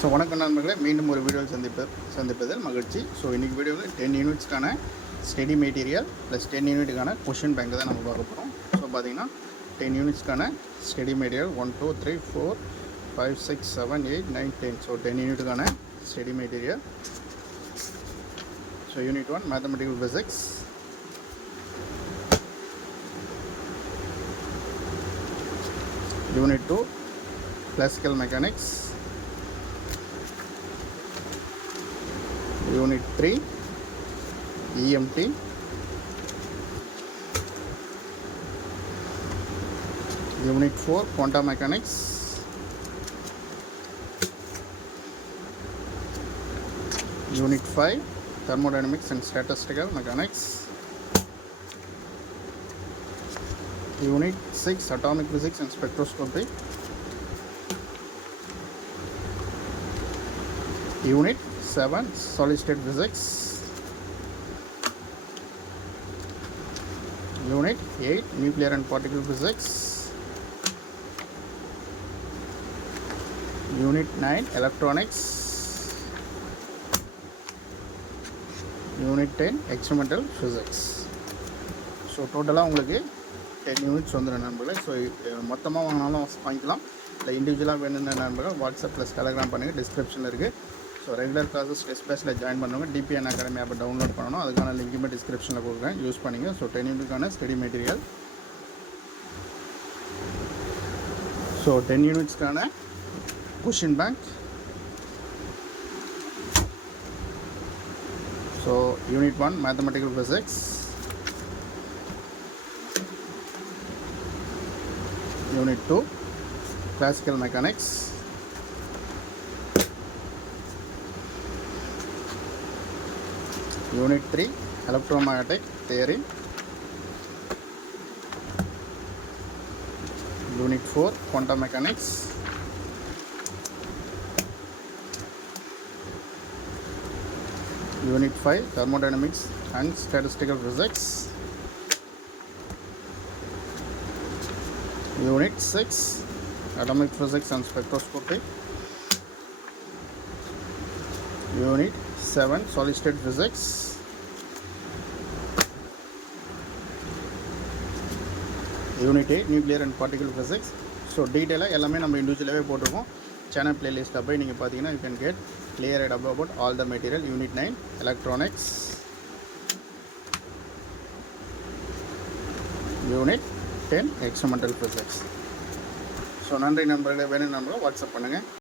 ஸோ வணக்கம் நண்பர்களே, மீண்டும் ஒரு வீடியோவில் சந்திப்பதில் மகிழ்ச்சி. ஸோ இன்றைக்கி வீடியோவில் 10 யூனிட்ஸ்க்கான ஸ்டடி மெட்டீரியல் ப்ளஸ் 10 யூனிட்டுக்கான கொஷின் பேங்க் தான் நம்ம பார்க்க போகிறோம். ஸோ பார்த்தீங்கன்னா 10 யூனிட்ஸ்க்கான ஸ்டடி மெட்டீரியல் 1 2 3 4 5 6 7 8 9 10. ஸோ 10 யூனிட்டுக்கான study material. So unit 1 mathematical physics, unit 2 classical mechanics, Unit 3 EMT, Unit 4 quantum mechanics, Unit 5 thermodynamics and statistical mechanics, Unit 6 atomic physics and spectroscopy, Unit 7 solid state physics, Unit 8 nuclear and particle physics, Unit 9 electronics, Unit 10 experimental physics. So டோட்டலாக உங்களுக்கு 10 யூனிட்ஸ் வந்துடும் நண்பர்களே. ஸோ மொத்தமாக வாங்கினாலும் வாங்கிக்கலாம், இல்லை இண்டிவிஜுவலாக வேணும்னு நண்பர்கள் வாட்ஸ்அப் ப்ளஸ் டெலகிராம் பண்ணுங்கள், டிஸ்கிரிப்ஷனில் இருக்குது. ஸோ ரெகுலர் கிளாஸஸ் டெஸ்ட் பேஸில் ஜாயின் பண்ணுறவங்க டிபிஎன் அகாடமி ஆப்பை டவுன்லோட் பண்ணணும். அதுக்கான லிங்க்குமே டிஸ்கிரிப்ஷனில் கொடுக்குறேன், யூஸ் பண்ணிங்க. ஸோ 10 யூனிட்டுக்கான ஸ்டடி மெட்டீரியல். ஸோ 10 யூனிட்ஸ்க்கான question bank. So unit 1 mathematical physics, unit 2 classical mechanics, Unit 3 electromagnetic theory, Unit 4 quantum mechanics, Unit 5 thermodynamics and statistical physics, Unit 6 atomic physics and spectroscopy, Unit 7 solid state physics, Unit 8 nuclear and particle physics. So டீட்டெயிலாக எல்லாமே நம்ம இண்டிவிஜுவலாகவே போட்டிருக்கோம். சேனல் பிளேலிஸ்ட்டில் போய் நீங்கள் பார்த்தீங்கன்னா you can get clear about all the material. Unit 9 electronics, Unit 10 experimental physics. So நன்றி நண்பர்களே, வேணும் நண்பர்கள் வாட்ஸ்அப் பண்ணுங்கள்.